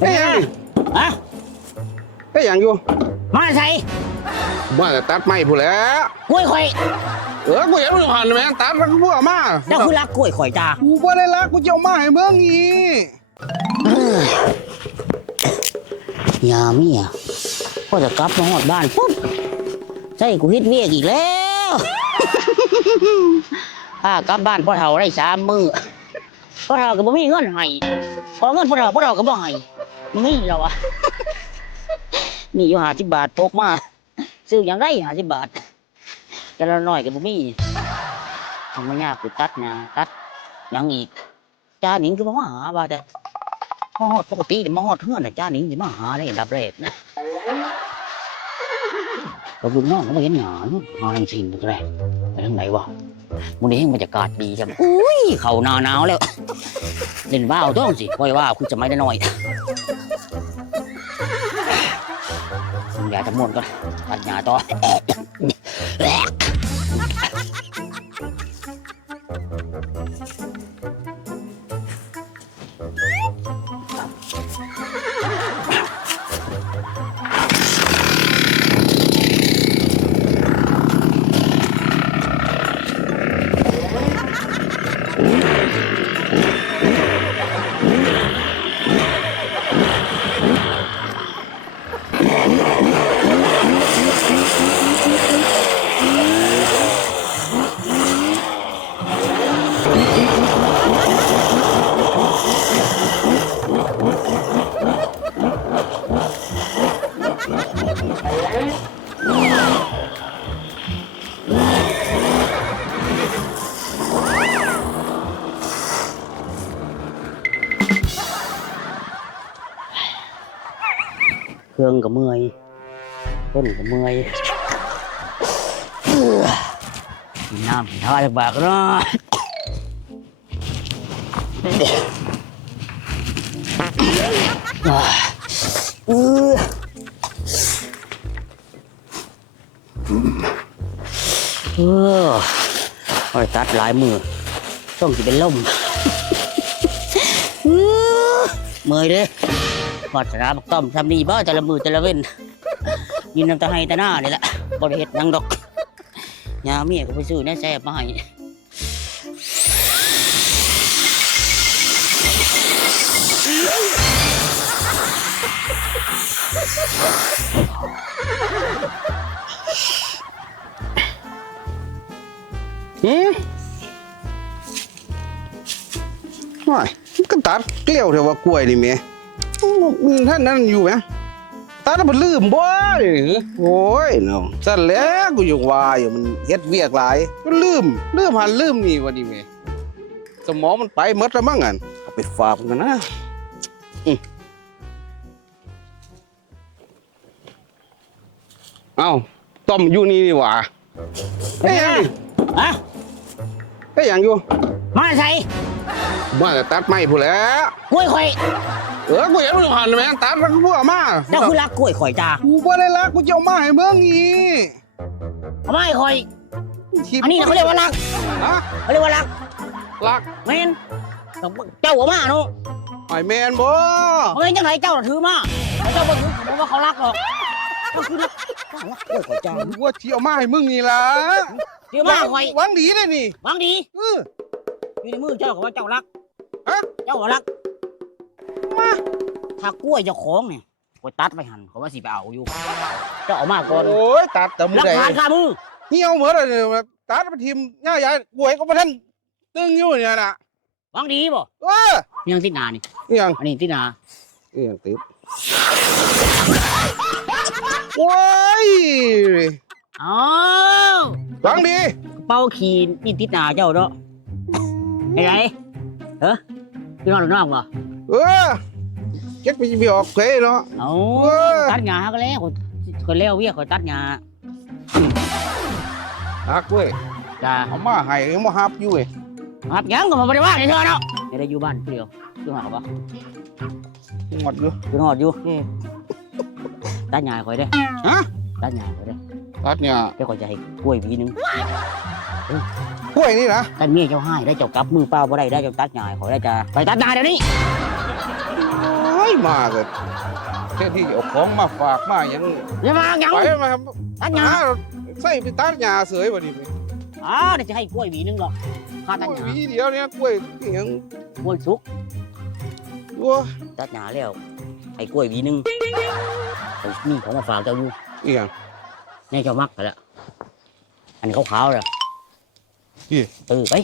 เฮ้ยยังฮะเฮ้ยยังอยู่ มาใส่มาแต่ตัดไม้ผู้นแหล้วกล้วยข่อยเออกูเห็นมึงหันแม่งตัดมันพวกเอามาเจ้าคือรักกล้วยข่อยจ้ากูบ่ได้รักกูจะเอามาให้มึงอียาเมียก็จะกลับมาหอดบ้านปุ๊บใช่กูฮิตเวียกอีกแล้วถ้ากลับบ้านพ่อเฒ่าได้สามมือพ่อเฒ่าก็บ่มีเงินให้ขอเงินพ่อเฒ่าพ่อเฒ่าก็บ่ให้ มีแล้วอะมีอยู่หาสิบบาทพกมาซื้อหยังได้ห้าสิบบาทแต่ละน้อยก็บ่มีทำไม่ยากกูตัดนะตัดยังอีกจ้าหนิงคือบ่มาหาว่าแต่มาฮอดปกตินี่มาฮอดเฮือนน่ะจ้าหนิงสิมาหาได้อันดับแรกนะก็ลูกน้องก็มาเห็นหยังหาจังซี่มันก็ได้ไปทางไหนวะมื้อนี้บรรยากาศดีจังอุ้ย เขาหนาหนาวแล้ว เล่นว่าวต้องสิค่อยว่าคุณจะไม่ได้น้อย กินยาจำนวนก่อนตัดยาต่อ รื่องกับเมื่อยต้นกับเมื่อยกินน้ำท่าจากบากเนาะเออเออโอ้ยตัดหลายมือต้องสิเป็นล่มเมื่อยเลย วาสาบักต้อมทำนี่บ้าแต่ละมือแต่ละเว้นยินน้ำตาให้ตาหน้านี่แหละบริเหตุนังดอกยาเมียก็ไปซื้อแน่แซ่บมาให้หืมว้ายมันก็ตัดเกลี้ยวเถอะว่ากล้วยนี่แม่อืม ท่านนั้นอยู่ไหมตัดแล้วมันลืมบ่นี่โอ้ยเนาะสั่นแล้วกูอยู่ว่าอยู่มันเฮ็ดเวียกหลายมันลืม ลืมหันลืมนี่วันนี้แม่สมองมันไปหมดแล้วมั้งอันเอาไปฝากมันกันนะเอ้าต้อมอยู่นี่นี่หว่าเฮ้ยยังฮะเฮ้ยยังอยู่มาใส่มาแต่ตัดไม้ผู้นแหล้ว กล้วยข่อย เออกูเห็นมึงหันแม่งตัดมันพวกเอามาเจ้าคือรักกล้วยข่อยจ้ากูบ่ได้รักกูจะเอามาให้มึงอีทำไมข่อยอันนี้นะเขาเรียกว่ารักฮะเขาเรียกว่ารักรักแม่นต้องเจ้าเอามาเนาะไอ้แมนบ่เฮ้ยจังไหนเจ้าน่ะถือมาแล้วเจ้าบ่ถือผมว่าเขารักหรอกก็คือรักรักกล้วยข่อยจ้ากูว่าสิเอามาให้มึงนี่ล่ะถือมาข่อยหวังดีเลยนี่หวังดีเอออยู่ในมือเจ้าก็ว่าเจ้ารักฮะเจ้าก็รักมา ถ้ากล้วยเจ้าของเนี่ยข่อยตัดไปหันเขาว่าสิไปเอาอยู่เจ้าเอามาก่อนโอ้ยตัดแต่มืรัอกใดฐานคามือเหี่ยวเหมือนเลยตัดไปทิมย่าใหญ่กล้วยก็บ่ทันตึงอยู่เนี่ยน่ะหวังดีบ่เออยังที่นานี่นี่ยังอันนี้ที่นานี่ยังติดโอ้ยอ้าวหวังดี เป้าขี่นี่ติดนาเจ้าเนาะไอ้ไรเฮ้พี่น้องหรือน้องบ่เออ เก็บไปสิไปออกเคยเนาะ เอาเว้ย ตัดหญ้าก็แล้วคนแล้วเวียคนตัดหญ้าฮักเว้ยจ้าเอามาให้ยังบ่ฮับอยู่เว้ยครับยังก็มาบริวารในเธอเนาะไม่ได้อยู่บ้านผู้เดียวอยู่หาบ่หมดอยู่ อยู่หอดอยู่อืม ตัดหญ้าคอยได้ฮะตัดหญ้าคอยได้ตัดเนี่ยเดี๋ยวคอยจะให้กล้วยหวีหนึงกล้วยนี่นะตัดเมียเจ้าให้ได้เจ้ากลับมือเปล่าบ่ได้ได้เจ้าตัดหญ้าคอยได้จ้าไปตัดหญ้าเดี๋ยวนี้โอ้ยย มาเกิดแค่ที่เอาของมาฝากมาหยังอย่ามาหยัง ไปมาครับตัดหญ้าหาใส่ไปตัดหญ้าเสยบ่ดิอ๋อเดี๋ยวจะให้กล้วยหวีหนึงหรอกค่าตัดกล้วยหหญ้าวีเดียวเนี่ยกล้วยอิหยังกล้วยสุกวัวตัดหญ้าแล้วให้กล้วยหวีหนึงเอามีของมาฝากเจ้าอยู่อีหยังในเจ้ามักไปแล้วอันนี้ขาวๆเลยอีเออไป